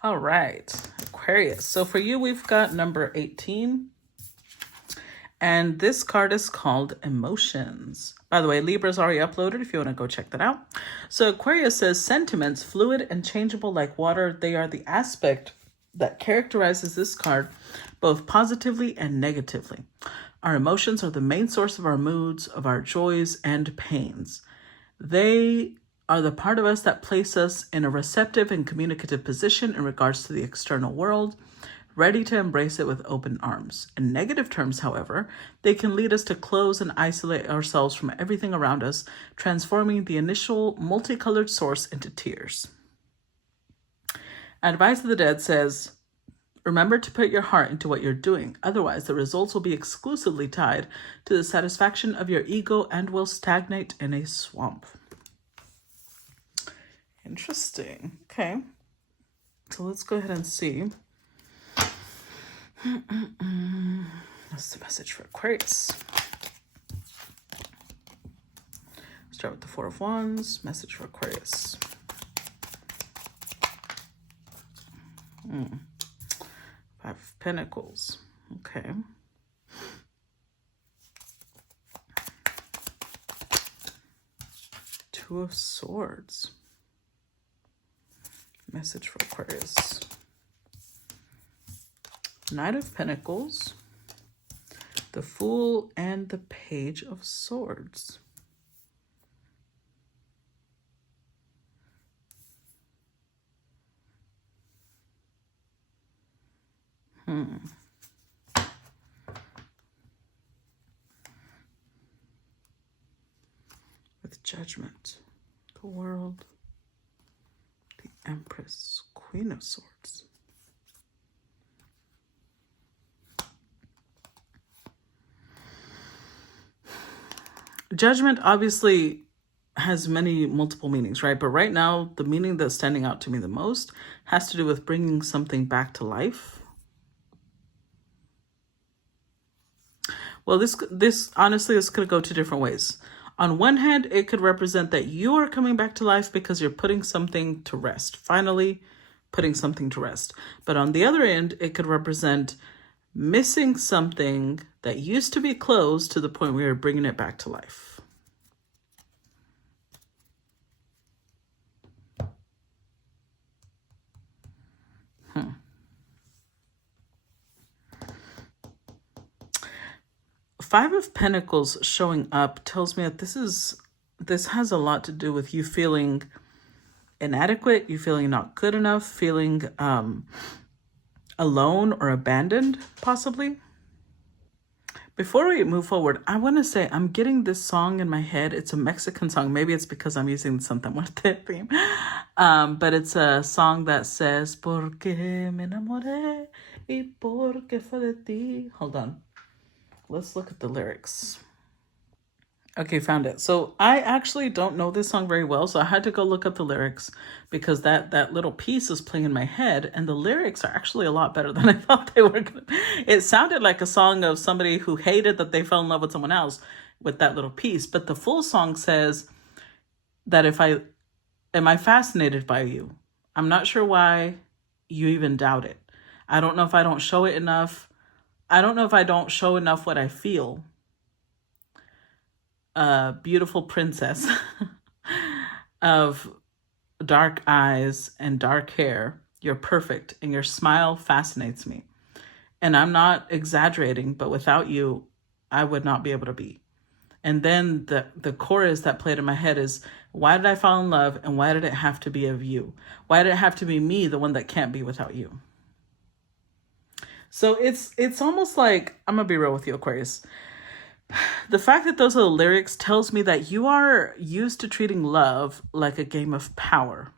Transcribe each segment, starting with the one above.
All right, Aquarius. So for you, we've got number 18. And this card is called Emotions. By the way, Libra's already uploaded if you want to go check that out. So Aquarius says, sentiments, fluid and changeable like water, they are the aspect that characterizes this card both positively and negatively. Our emotions are the main source of our moods, of our joys and pains. They are the part of us that place us in a receptive and communicative position in regards to the external world, ready to embrace it with open arms. In negative terms, however, they can lead us to close and isolate ourselves from everything around us, transforming the initial multicolored source into tears. Advice of the Dead says, remember to put your heart into what you're doing. Otherwise, the results will be exclusively tied to the satisfaction of your ego and will stagnate in a swamp. Interesting. Okay. So let's go ahead and see. What's the message for Aquarius? Start with the Four of Wands. Message for Aquarius. Five of Pentacles. Okay. Two of Swords. Message for Aquarius. Knight of Pentacles, the Fool, and the Page of Swords. With Judgment, the World, the Empress, Queen of Swords. Judgment obviously has many multiple meanings, right? But right now, the meaning that's standing out to me the most has to do with bringing something back to life. Well, this honestly is going to go two different ways. On one hand, it could represent that you are coming back to life because you're putting something to rest. Finally, putting something to rest. But on the other end, it could represent missing something that used to be closed to the point where you're bringing it back to life. Five of Pentacles showing up tells me that this has a lot to do with you feeling inadequate, you feeling not good enough, feeling alone or abandoned, possibly. Before we move forward, I want to say I'm getting this song in my head. It's a Mexican song. Maybe it's because I'm using Santa Muerte theme. But it's a song that says, Porque me enamoré y porque fue de ti. Hold on. Let's look at the lyrics. Okay, found it. So I actually don't know this song very well, so I had to go look up the lyrics because that little piece is playing in my head, and the lyrics are actually a lot better than I thought they were gonna. It sounded like a song of somebody who hated that they fell in love with someone else with that little piece, but the full song says that am I fascinated by you? I'm not sure why you even doubt it. I don't know if I don't show it enough. I don't know if I don't show enough what I feel. Beautiful princess of dark eyes and dark hair. You're perfect and your smile fascinates me. And I'm not exaggerating, but without you, I would not be able to be. And then the chorus that played in my head is, why did I fall in love and why did it have to be of you? Why did it have to be me, the one that can't be without you? So it's almost like, I'm gonna be real with you, Aquarius. The fact that those are the lyrics tells me that you are used to treating love like a game of power.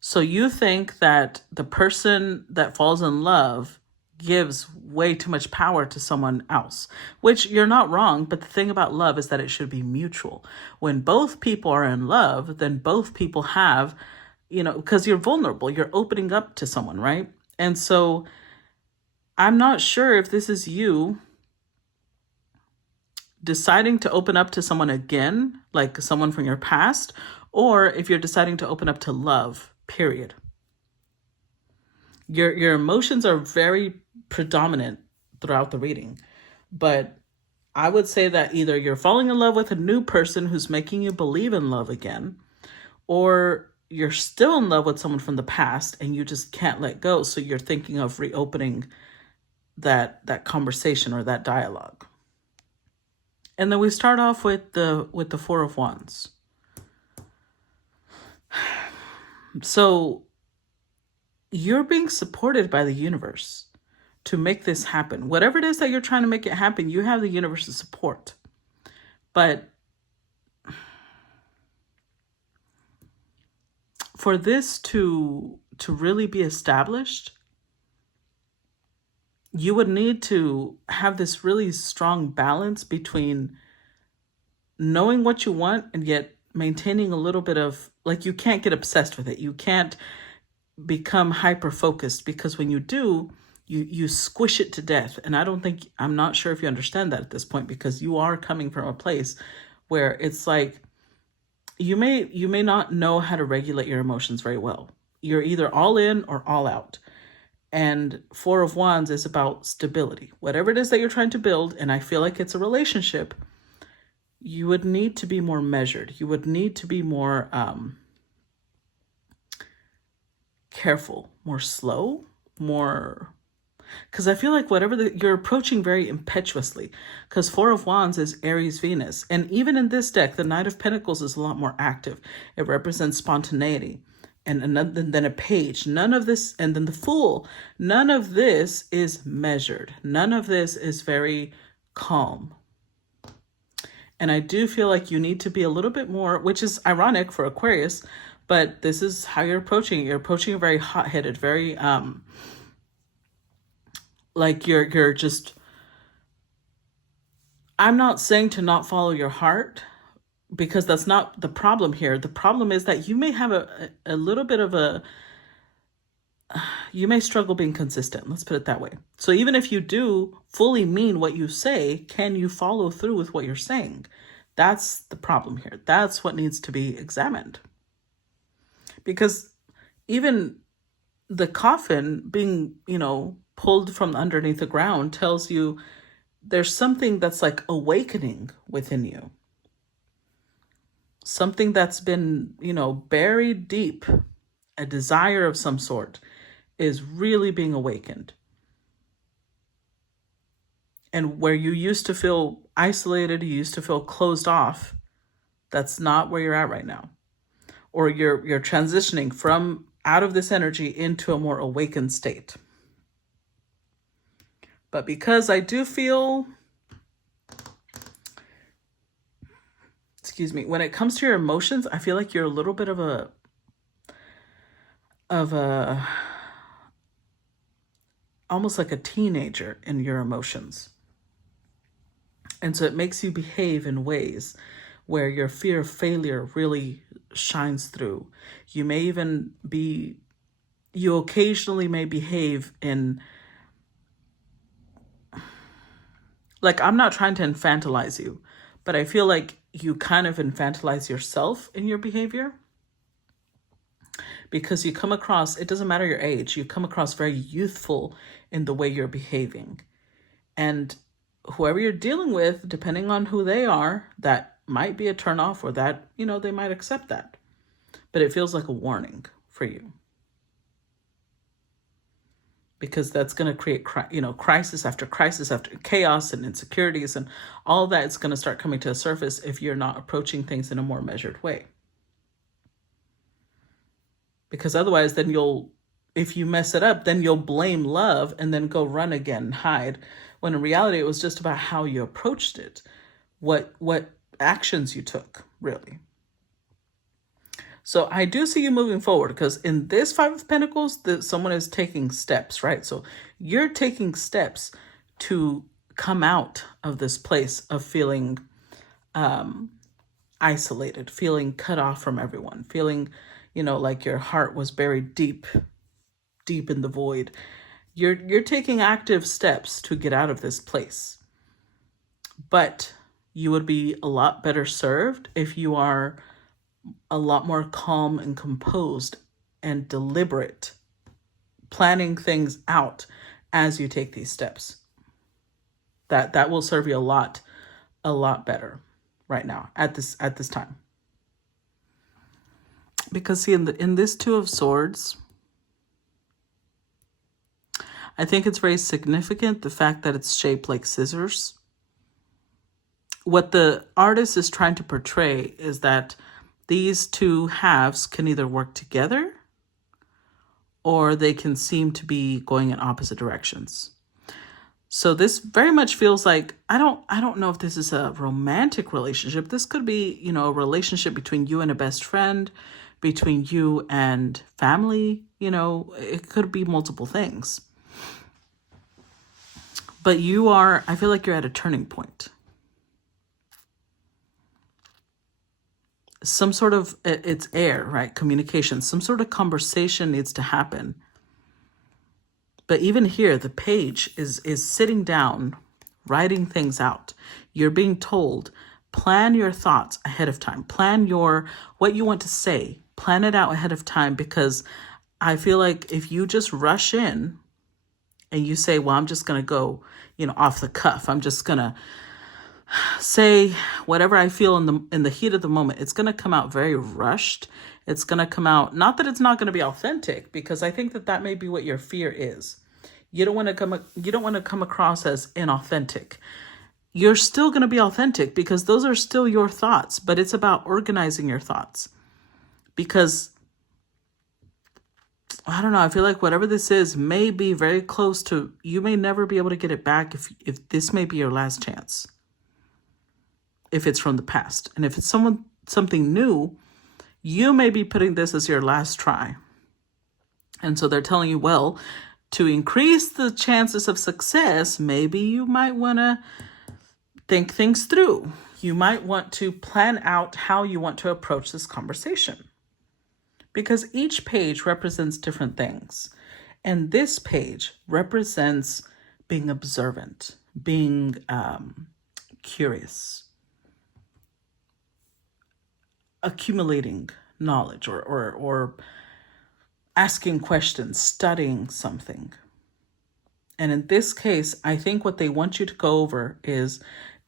So you think that the person that falls in love gives way too much power to someone else, which you're not wrong. But the thing about love is that it should be mutual. When both people are in love, then both people have, because you're vulnerable, you're opening up to someone, right? And so I'm not sure if this is you deciding to open up to someone again, like someone from your past, or if you're deciding to open up to love, period. Your emotions are very predominant throughout the reading. But I would say that either you're falling in love with a new person who's making you believe in love again, or you're still in love with someone from the past and you just can't let go. So you're thinking of reopening that conversation or that dialogue. And then we start off with the Four of Wands. So you're being supported by the universe to make this happen. Whatever it is that you're trying to make it happen, you have the universe's support. But for this to really be established, you would need to have this really strong balance between knowing what you want and yet maintaining a little bit of, like, you can't get obsessed with it. You can't become hyper focused, because when you do, you squish it to death. And I'm not sure if you understand that at this point, because you are coming from a place where it's like you may not know how to regulate your emotions very well. You're either all in or all out. And Four of Wands is about stability. Whatever it is that you're trying to build, and I feel like it's a relationship, you would need to be more measured. You would need to be more careful, more slow, more... Because I feel like you're approaching very impetuously, because Four of Wands is Aries Venus. And even in this deck, the Knight of Pentacles is a lot more active. It represents spontaneity. And then a page, none of this, and then the Fool, none of this is measured. None of this is very calm. And I do feel like you need to be a little bit more, which is ironic for Aquarius, but this is how you're approaching it. You're approaching it very hot-headed, very, like you're just, I'm not saying to not follow your heart, because that's not the problem here. The problem is that you may have a little bit of you may struggle being consistent. Let's put it that way. So even if you do fully mean what you say, can you follow through with what you're saying? That's the problem here. That's what needs to be examined. Because even the coffin being, pulled from underneath the ground tells you there's something that's like awakening within you. Something that's been, buried deep, a desire of some sort, is really being awakened. And where you used to feel isolated, you used to feel closed off, that's not where you're at right now. Or you're transitioning from out of this energy into a more awakened state. But because I do feel, when it comes to your emotions, I feel like you're a little bit of almost like a teenager in your emotions. And so it makes you behave in ways where your fear of failure really shines through. You occasionally may behave in, like, I'm not trying to infantilize you, but I feel like you kind of infantilize yourself in your behavior, because you come across, it doesn't matter your age, you come across very youthful in the way you're behaving. And whoever you're dealing with, depending on who they are, that might be a turnoff, or that, they might accept that. But it feels like a warning for you. Because that's going to create, crisis after chaos and insecurities and all that. It's going to start coming to the surface if you're not approaching things in a more measured way. Because otherwise, then if you mess it up, then you'll blame love and then go run again and hide. When in reality, it was just about how you approached it. What actions you took, really. So I do see you moving forward, because in this Five of Pentacles, someone is taking steps, right? So you're taking steps to come out of this place of feeling isolated, feeling cut off from everyone, feeling, like your heart was buried deep in the void. You're taking active steps to get out of this place. But you would be a lot better served if you are a lot more calm and composed and deliberate planning things out as you take these steps. That will serve you a lot better right now at this time. Because see, in this Two of Swords, I think it's very significant, the fact that it's shaped like scissors. What the artist is trying to portray is that these two halves can either work together or they can seem to be going in opposite directions. So this very much feels like, I don't know if this is a romantic relationship. This could be, a relationship between you and a best friend, between you and family, it could be multiple things. But I feel like you're at a turning point. Some sort of, it's air, right? Communication, some sort of conversation needs to happen. But even here, the page is sitting down, writing things out. You're being told, plan your thoughts ahead of time. Plan what you want to say. Plan it out ahead of time, because I feel like if you just rush in and you say, well, I'm just going to go, off the cuff. I'm just going to say whatever I feel in the heat of the moment. It's going to come out very rushed. It's going to come out, not that it's not going to be authentic, because I think that may be what your fear is. You don't want to come across as inauthentic. You're still going to be authentic because those are still your thoughts, but it's about organizing your thoughts. Because I don't know, I feel like whatever this is may be very close to, you may never be able to get it back if this may be your last chance. If it's from the past. And if it's something new, you may be putting this as your last try. And so they're telling you, well, to increase the chances of success, maybe you might want to think things through. You might want to plan out how you want to approach this conversation. Because each page represents different things. And this page represents being observant, being curious, accumulating knowledge, or asking questions, studying something. And in this case, I think what they want you to go over is,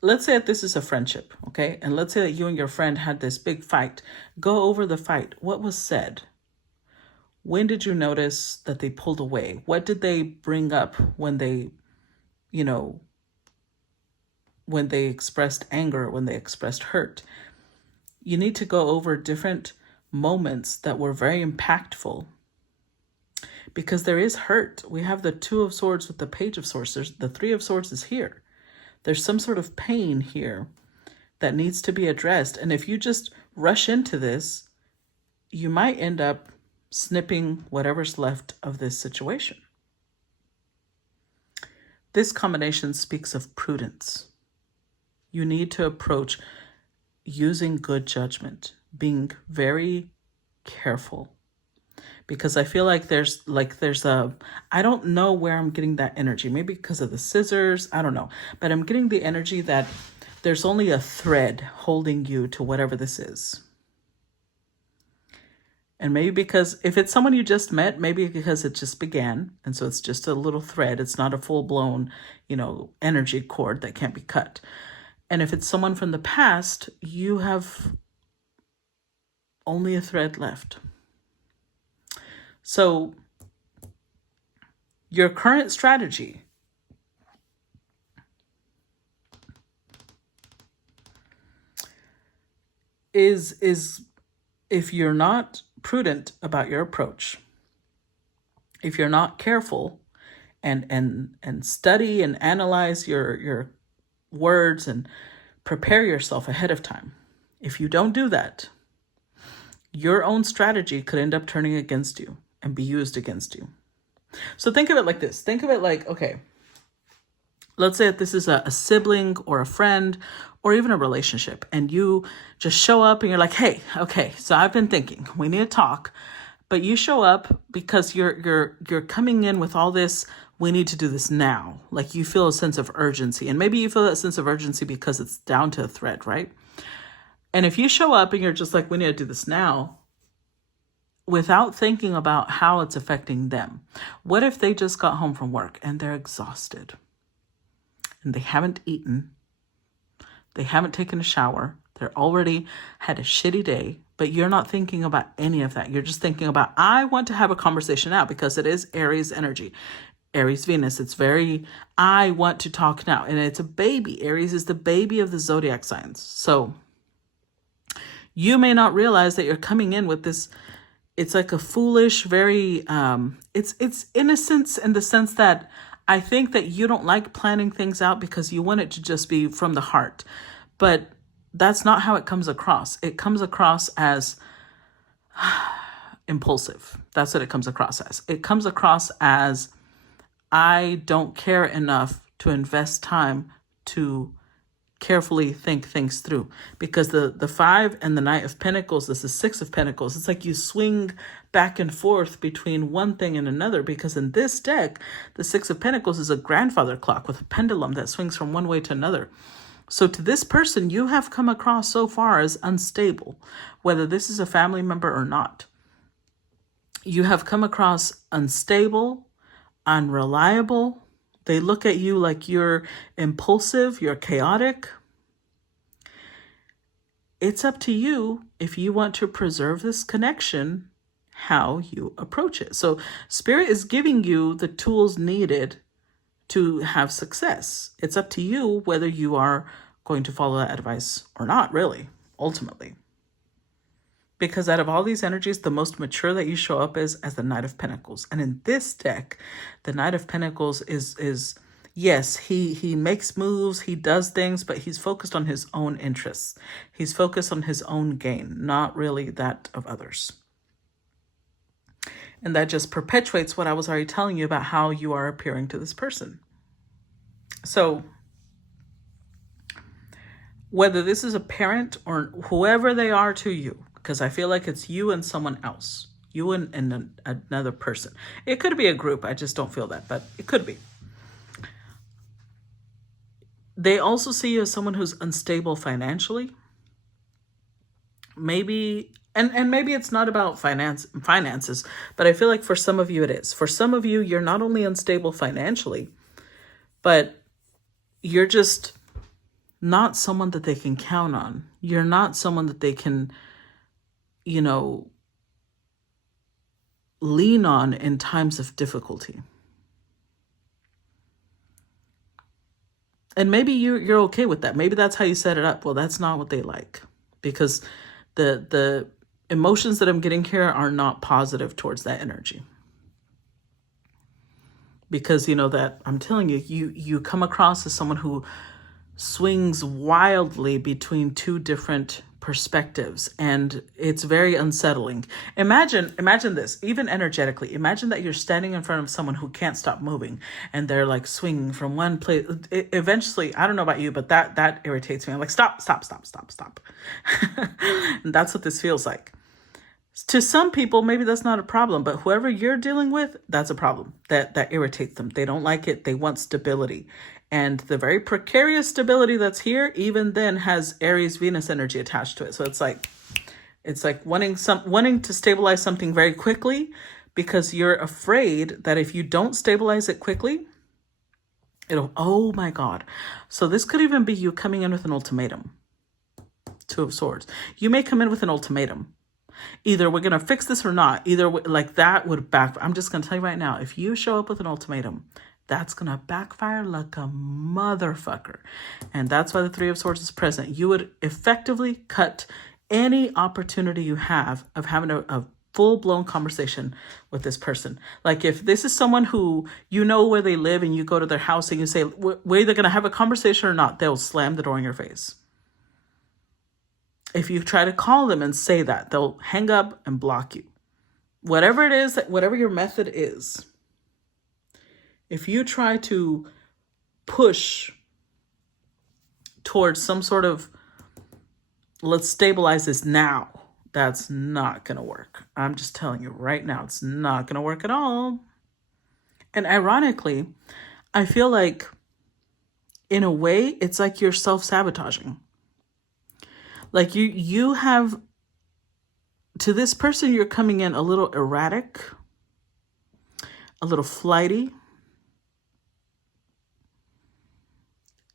let's say that this is a friendship, okay? And let's say that you and your friend had this big fight. Go over the fight. What was said? When did you notice that they pulled away? What did they bring up when they, when they expressed anger, when they expressed hurt? You need to go over different moments that were very impactful, because there is hurt. We have the Two of Swords with the Page of Swords. The Three of Swords is here. There's some sort of pain here that needs to be addressed. And if you just rush into this, you might end up snipping whatever's left of this situation. This combination speaks of prudence. You need to approach using good judgment, being very careful. Because I feel like there's I don't know where I'm getting that energy. Maybe because of the scissors, I don't know. But I'm getting the energy that there's only a thread holding you to whatever this is. And maybe because if it's someone you just met, maybe because it just began. And so it's just a little thread. It's not a full-blown, energy cord that can't be cut. And if it's someone from the past, you have only a thread left. So your current strategy is if you're not prudent about your approach, if you're not careful and study and analyze your words and prepare yourself ahead of time, if you don't do that, your own strategy could end up turning against you and be used against you. So think of it like this. Think of it like, okay, let's say that this is a sibling or a friend or even a relationship, and you just show up and you're like, hey, okay, so I've been thinking we need to talk. But you show up because you're coming in with all this, we need to do this now. Like you feel a sense of urgency. And maybe you feel that sense of urgency because it's down to a thread, right? And if you show up and you're just like, we need to do this now, without thinking about how it's affecting them. What if they just got home from work and they're exhausted and they haven't eaten, they haven't taken a shower, they're already had a shitty day, but you're not thinking about any of that. You're just thinking about, I want to have a conversation now, because it is Aries energy. Aries Venus, it's very, I want to talk now. And it's a baby. Aries is the baby of the zodiac signs. So you may not realize that you're coming in with this. It's like a foolish, very, it's innocence in the sense that I think that you don't like planning things out because you want it to just be from the heart. But that's not how it comes across. It comes across as impulsive. That's what it comes across as. It comes across as, I don't care enough to invest time to carefully think things through. Because the 5 and the Knight of Pentacles, this is 6 of Pentacles. It's like you swing back and forth between one thing and another, because in this deck, the 6 of Pentacles is a grandfather clock with a pendulum that swings from one way to another. So to this person, you have come across so far as unstable, whether this is a family member or not. You have come across unstable, unreliable. They look at you like you're impulsive, you're chaotic. It's up to you, if you want to preserve this connection, how you approach it. So Spirit is giving you the tools needed to have success. It's up to you whether you are going to follow that advice or not, really, ultimately. Because out of all these energies, the most mature that you show up is as the Knight of Pentacles. And in this deck, the Knight of Pentacles is yes, he makes moves, he does things, but he's focused on his own interests. He's focused on his own gain, not really that of others. And that just perpetuates what I was already telling you about how you are appearing to this person. So whether this is a parent or whoever they are to you, because I feel like it's you and someone else, you and another person. It could be a group. I just don't feel that, but it could be. They also see you as someone who's unstable financially. Maybe, and maybe it's not about finances, but I feel like for some of you it is. For some of you, you're not only unstable financially, but you're just not someone that they can count on. You're not someone that they can, lean on in times of difficulty. And maybe you're okay with that. Maybe that's how you set it up. Well, that's not what they like, because the emotions that I'm getting here are not positive towards that energy. Because that I'm telling you, you come across as someone who swings wildly between two different perspectives, and it's very unsettling. Imagine this, even energetically. Imagine that you're standing in front of someone who can't stop moving, and they're like swinging from one place. Eventually, I don't know about you, but that irritates me. I'm like, stop. And that's what this feels like. To some people, maybe that's not a problem, but whoever you're dealing with, that's a problem. That irritates them. They don't like it. They want stability. And the very precarious stability that's here, even then, has Aries Venus energy attached to it. So it's like wanting to stabilize something very quickly, because you're afraid that if you don't stabilize it quickly, oh my God. So this could even be you coming in with an ultimatum. 2 of Swords. You may come in with an ultimatum. Either we're going to fix this or not. Either like that would backfire. I'm just going to tell you right now, if you show up with an ultimatum, that's going to backfire like a motherfucker. And that's why the 3 of Swords is present. You would effectively cut any opportunity you have of having a full-blown conversation with this person. Like if this is someone who you know where they live and you go to their house and you say, we're either going to have a conversation or not, they'll slam the door in your face. If you try to call them and say that, they'll hang up and block you. Whatever it is, whatever your method is, if you try to push towards some sort of, let's stabilize this now, that's not going to work. I'm just telling you right now, it's not going to work at all. And ironically, I feel like in a way, it's like you're self-sabotaging. Like you have to this person, you're coming in a little erratic, a little flighty.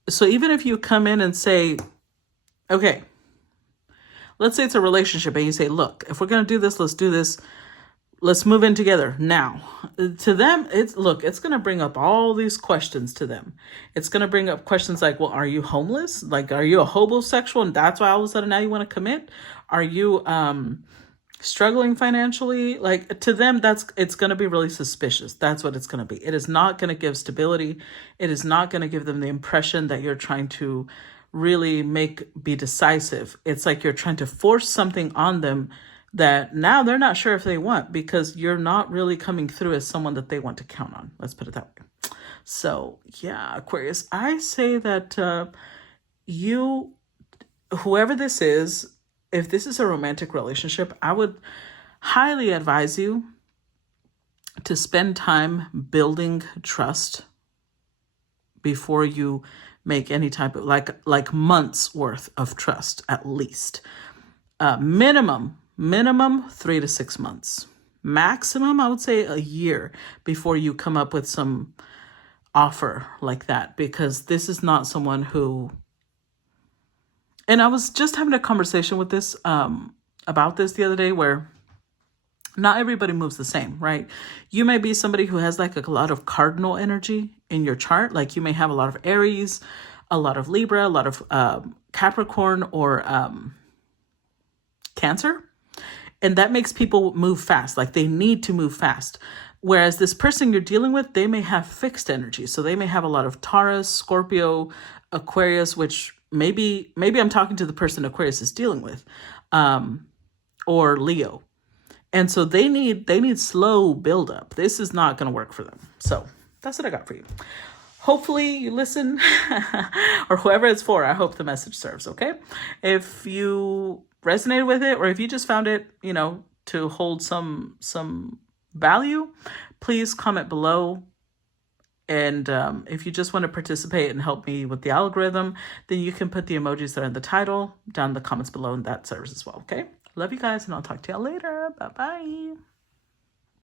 So even if you come in and say, okay, let's say it's a relationship and you say, look, if we're going to do this, let's do this. Let's move in together now. To them, it's going to bring up all these questions to them. It's going to bring up questions like, well, are you homeless? Like, are you a homosexual? And that's why all of a sudden now you want to commit? Are you struggling financially? Like, to them, it's going to be really suspicious. That's what it's going to be. It is not going to give stability. It is not going to give them the impression that you're trying to really be decisive. It's like you're trying to force something on them that now they're not sure if they want, because you're not really coming through as someone that they want to count on. Let's put it that way. So yeah, Aquarius, I say that whoever this is, if this is a romantic relationship, I would highly advise you to spend time building trust before you make any type of like months worth of trust, at least. Minimum 3 to 6 months. Maximum, I would say a year before you come up with some offer like that, because this is not someone who, and I was just having a conversation with this about this the other day, where not everybody moves the same, right? You may be somebody who has like a lot of cardinal energy in your chart. Like you may have a lot of Aries, a lot of Libra, a lot of Capricorn or Cancer. And that makes people move fast. Like they need to move fast. Whereas this person you're dealing with, they may have fixed energy. So they may have a lot of Taurus, Scorpio, Aquarius, which maybe I'm talking to the person Aquarius is dealing with, or Leo. And so they need slow buildup. This is not going to work for them. So that's what I got for you. Hopefully you listen, or whoever it's for. I hope the message serves. Okay. If you resonated with it, or if you just found it, to hold some value, please comment below. And if you just want to participate and help me with the algorithm, then you can put the emojis that are in the title down in the comments below, and that serves as well. Okay. Love you guys, and I'll talk to y'all later. Bye-bye.